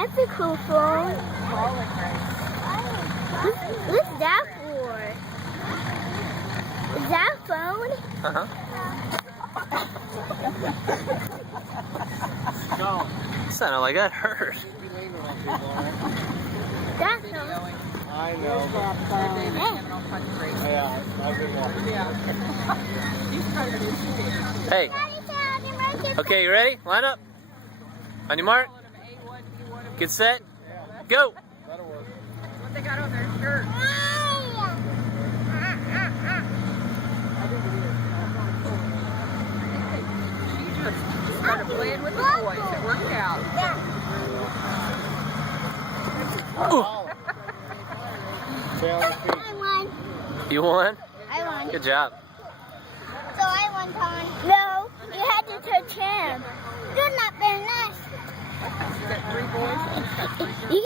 That's a cool phone. What's that for? Is that a phone? No. Sounded like that hurt. That's a I know. Yeah, I've been watching. Hey. Okay, you ready? Line up. On your mark. Get set. Go. That'll work. What they got on their shirt? She just started playing with the boys. It worked out. Stay on your feet. I won. You won? I won. Good job. So I won, Colin. No, you had to touch him. You're not very nice. Got 3 boys. You